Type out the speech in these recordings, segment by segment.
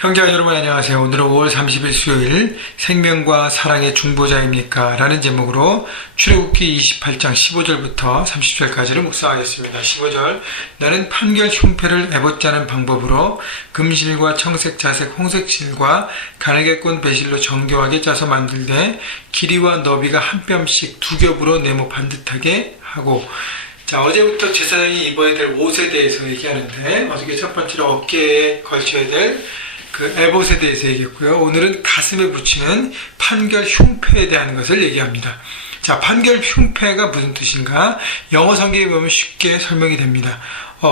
형제와 여러분 안녕하세요. 오늘은 5월 30일 수요일 생명과 사랑의 중보자입니까? 라는 제목으로 출애굽기 28장 15절부터 30절까지를 묵상하겠습니다. 15절 나는 판결 흉패를 애봇지 않은 방법으로 금실과 청색, 자색, 홍색실과 가늘게꼰 배실로 정교하게 짜서 만들되 길이와 너비가 한 뼘씩 두 겹으로 네모 반듯하게 하고. 자, 어제부터 제사장이 입어야 될 옷에 대해서 얘기하는데 어저께 첫 번째로 어깨에 걸쳐야 될 그 에봇에 대해서 얘기했고요. 오늘은 가슴에 붙이는 판결 흉패에 대한 것을 얘기합니다. 자, 판결 흉패가 무슨 뜻인가? 영어 성경에 보면 쉽게 설명이 됩니다. A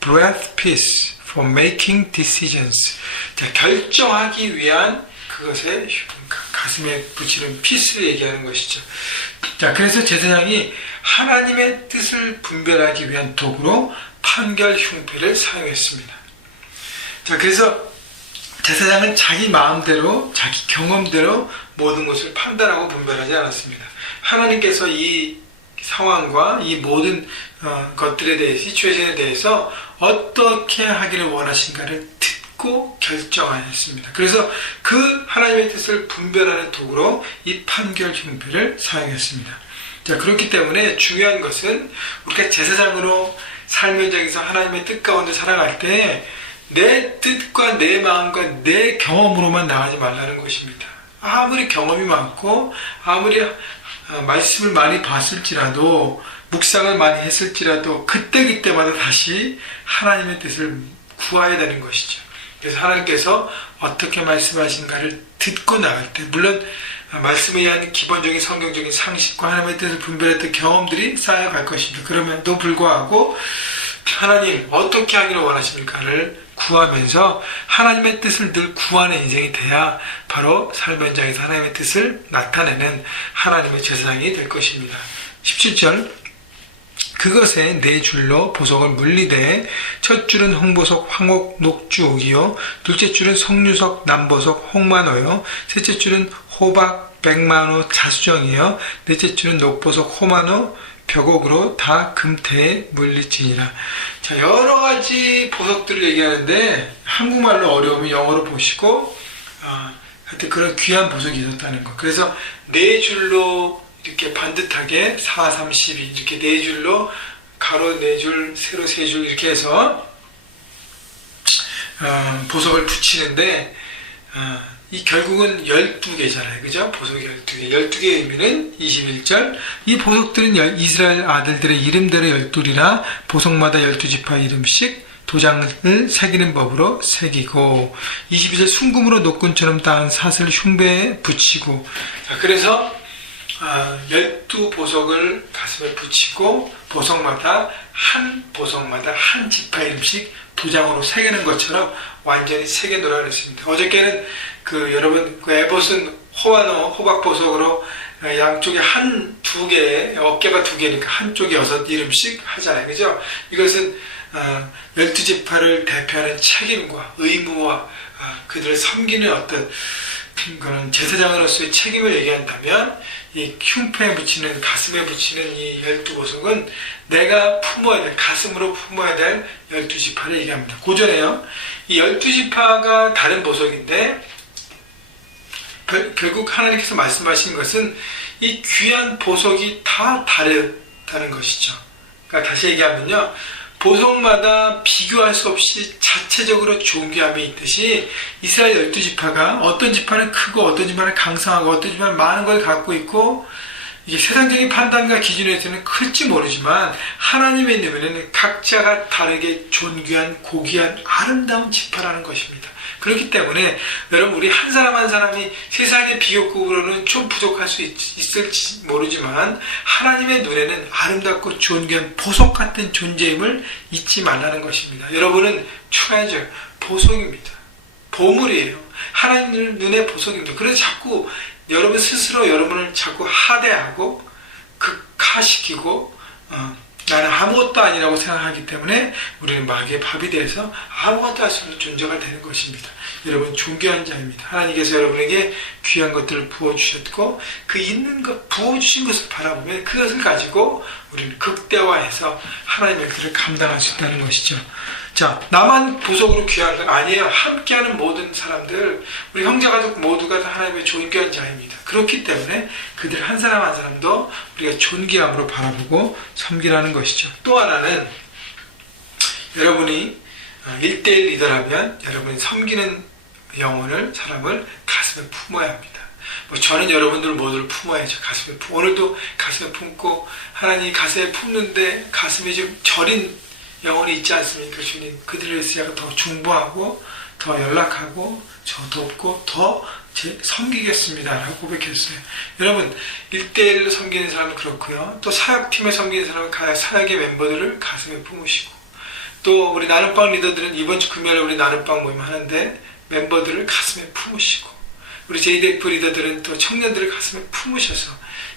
breathpiece for making decisions. 자, 결정하기 위한 그것에 가슴에 붙이는 피스를 얘기하는 것이죠. 자, 그래서 제사장이 하나님의 뜻을 분별하기 위한 도구로 판결 흉패를 사용했습니다. 자, 그래서 제사장은 자기 마음대로, 자기 경험대로 모든 것을 판단하고 분별하지 않았습니다. 하나님께서 이 상황과 이 모든 것들에 대해서, 시츄에이션에 대해서 어떻게 하기를 원하신가를 듣고 결정하였습니다. 그래서 그 하나님의 뜻을 분별하는 도구로 이 판결 흉패를 사용했습니다. 자, 그렇기 때문에 중요한 것은 우리가 제사장으로 삶의 현장에서 하나님의 뜻 가운데 살아갈 때 내 뜻과 내 마음과 내 경험으로만 나가지 말라는 것입니다. 아무리 경험이 많고 아무리 말씀을 많이 봤을지라도 묵상을 많이 했을지라도 그때그때마다 다시 하나님의 뜻을 구해야 되는 것이죠. 그래서 하나님께서 어떻게 말씀하신가를 듣고 나갈 때, 물론 말씀에 의한 기본적인 성경적인 상식과 하나님의 뜻을 분별했던 경험들이 쌓여갈 것입니다. 그럼에도 불구하고 하나님 어떻게 하기를 원하십니까를 구하면서 하나님의 뜻을 늘 구하는 인생이 돼야 바로 삶의 현장에서 하나님의 뜻을 나타내는 하나님의 제사장이 될 것입니다. 17절 그것에 네 줄로 보석을 물리되 첫 줄은 홍보석, 황옥, 녹주, 옥이요 둘째 줄은 석류석, 남보석, 홍만호요 셋째 줄은 호박, 백만호, 자수정이요 넷째 줄은 녹보석, 호만호, 벽옥으로 다 금태에 물리지니라. 자, 여러 가지 보석들을 얘기하는데 한국말로 어려우면 영어로 보시고 하여튼 그런 귀한 보석이 있었다는 거. 그래서 네 줄로 이렇게 반듯하게 4, 3, 12 이렇게 네 줄로 가로 네 줄, 세로 세 줄 이렇게 해서 보석을 붙이는데 이 결국은 12개잖아요. 그죠? 보석 12개. 12개의 의미는 21절. 이 보석들은 이스라엘 아들들의 이름대로 12이라 보석마다 12지파 이름씩 도장을 새기는 법으로 새기고 22절 순금으로 노끈처럼 따은 사슬 흉배에 붙이고. 자, 그래서 12보석을 가슴에 붙이고 보석마다 한 지파 이름씩 도장으로 새기는 것처럼 완전히 새겨 놓으라 그랬습니다. 어저께는 여러분 에봇은 호박 보석으로 양쪽에 두 개, 어깨가 두 개니까 한쪽에 6 이름씩 하잖아요. 그죠? 이것은 12지파를 대표하는 책임과 의무와 그들을 섬기는 어떤 그런 제사장으로서의 책임을 얘기한다면 이 흉패에 붙이는, 가슴에 붙이는 이 12보석은 내가 품어야 될, 가슴으로 품어야 될 12지파를 얘기합니다. 고전에요. 이 12지파가 다른 보석인데 결국 하나님께서 말씀하신 것은 이 귀한 보석이 다 다르다는 것이죠. 그러니까 다시 얘기하면요. 보석마다 비교할 수 없이 자체적으로 존귀함이 있듯이 이스라엘 12지파가 어떤 지파는 크고 어떤 지파는 강성하고 어떤 지파는 많은 걸 갖고 있고 이게 세상적인 판단과 기준에서는 클지 모르지만 하나님의 눈에는 각자가 다르게 존귀한 고귀한 아름다운 지파라는 것입니다. 그렇기 때문에 여러분 우리 한 사람 한 사람이 세상의 비교급으로는 좀 부족할 수 있을지 모르지만 하나님의 눈에는 아름답고 존귀한 보석 같은 존재임을 잊지 말라는 것입니다. 여러분은 treasure, 보석입니다. 보물이에요. 하나님 눈의 보석입니다. 그래서 자꾸 여러분 스스로 여러분을 자꾸 하대하고 극하시키고 나는 아무것도 아니라고 생각하기 때문에 우리는 마귀의 밥이 돼서 아무것도 할 수 없는 존재가 되는 것입니다. 여러분 존귀한 자입니다. 하나님께서 여러분에게 귀한 것들을 부어주셨고 그 있는 것, 부어주신 것을 바라보면 그것을 가지고 우리는 극대화해서 하나님의 그들을 감당할 수 있다는 것이죠. 자, 나만 보석으로 귀한 거 아니에요. 함께하는 모든 사람들, 우리 형제가족 모두가 다 하나님의 존귀한 자입니다. 그렇기 때문에 그들 한 사람 한 사람도 우리가 존귀함으로 바라보고 섬기라는 것이죠. 또 하나는 여러분이 1대1 리더라면 여러분이 섬기는 영혼을, 사람을 가슴에 품어야 합니다. 저는 여러분들 모두를 품어야죠. 가슴에 오늘도 가슴에 품고, 하나님 가슴에 품는데 가슴이 좀 저린 영혼이 있지 않습니까? 주님, 그들을 위해서 제가 더 중보하고 더 연락하고 저 돕고 더 섬기겠습니다 라고 고백했어요. 여러분, 1대1로 섬기는 사람은 그렇고요. 또 사역팀에 섬기는 사람은 사역의 멤버들을 가슴에 품으시고, 또 우리 나눔방 리더들은 이번 주 금요일에 우리 나눔방 모임 하는데 멤버들을 가슴에 품으시고, 우리 JDF 리더들은 또 청년들을 가슴에 품으셔서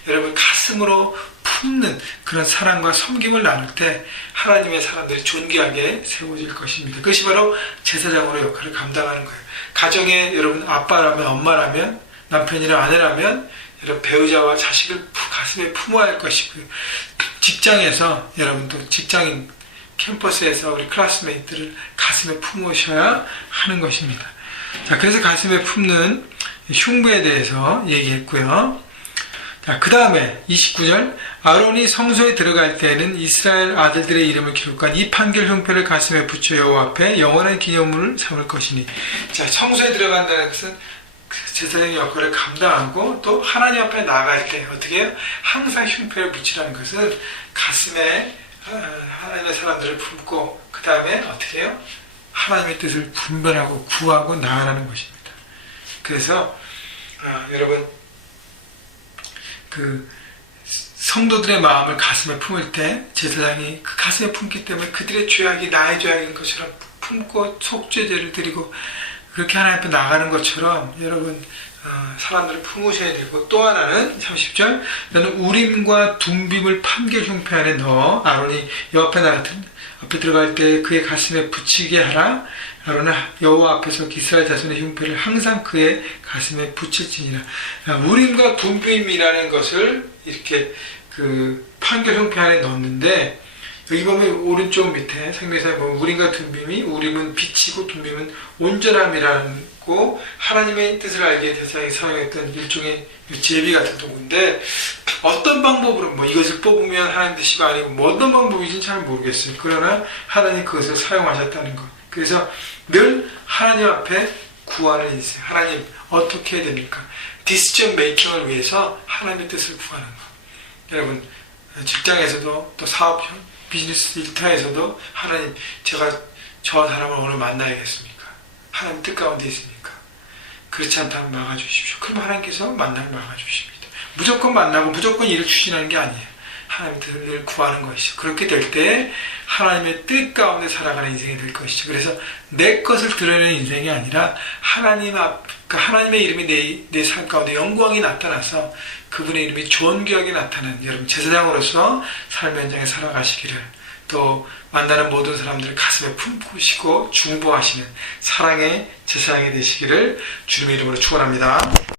여러분 가슴으로 품는 그런 사랑과 섬김을 나눌 때 하나님의 사람들이 존귀하게 세워질 것입니다. 그것이 바로 제사장으로 역할을 감당하는 거예요. 가정에 여러분 아빠라면, 엄마라면, 남편이나 아내라면 여러분 배우자와 자식을 가슴에 품어야 할 것이고요. 직장에서 여러분 또 직장인 캠퍼스에서 우리 클래스메이트를 가슴에 품으셔야 하는 것입니다. 자, 그래서 가슴에 품는 흉부에 대해서 얘기했고요. 자, 그 다음에 29절, 아론이 성소에 들어갈 때에는 이스라엘 아들들의 이름을 기록한 이 판결 흉패를 가슴에 붙여 여호와 앞에 영원한 기념물을 삼을 것이니. 자, 성소에 들어간다는 것은 제사장의 역할을 감당하고 또 하나님 앞에 나갈 때 어떻게 해요? 항상 흉패를 붙이라는 것은 가슴에 하나님의 사람들을 품고 그 다음에 어떻게 해요? 하나님의 뜻을 분별하고 구하고 나아가는 것입니다. 그래서 여러분 그 성도들의 마음을 가슴에 품을 때 제사장이 그 가슴에 품기 때문에 그들의 죄악이 나의 죄악인 것처럼 품고 속죄제를 드리고 그렇게 하나님 앞에 나가는 것처럼 여러분 사람들을 품으셔야 되고, 또 하나는 30절, 너는 우림과 둠빔을 판결 흉패 안에 넣어 아론이 여호와 앞에 들어갈 때 그의 가슴에 붙이게 하라. 아론은 여호와 앞에서 이스라엘 자손의 흉패를 항상 그의 가슴에 붙일지니라. 우림과 둠빔이라는 것을 이렇게 그 판결 흉패 안에 넣었는데, 여기 보면 오른쪽 밑에 생명사에 보면 우림과 둠빔이, 우림은 빛이고 둠빔은 온전함이라고 하나님의 뜻을 알게 대상이 사용했던 일종의 제비 같은 도구인데, 어떤 방법으로 이것을 뽑으면 하나님 뜻이 아니고 어떤 방법인지는 잘 모르겠어요. 그러나 하나님 그것을 사용하셨다는 것. 그래서 늘 하나님 앞에 구하는 인생, 하나님 어떻게 해야 됩니까? 디시전 메이킹을 위해서 하나님의 뜻을 구하는 것. 여러분 직장에서도 또 사업 비즈니스 일터에서도 하나님, 제가 저 사람을 오늘 만나야겠습니까? 하나님 뜻 가운데 있습니까? 그렇지 않다면 막아주십시오. 그럼 하나님께서 만나면 막아주십니다. 무조건 만나고 무조건 일을 추진하는 게 아니에요. 하나님의 뜻을 구하는 것이죠. 그렇게 될 때 하나님의 뜻 가운데 살아가는 인생이 될 것이죠. 그래서 내 것을 드러내는 인생이 아니라 하나님의 이름이 내 삶 가운데 영광이 나타나서 그분의 이름이 존귀하게 나타나는 여러분 제사장으로서 삶의 현장에 살아가시기를, 또 만나는 모든 사람들을 가슴에 품으시고 중보하시는 사랑의 제사장이 되시기를 주님의 이름으로 축원합니다.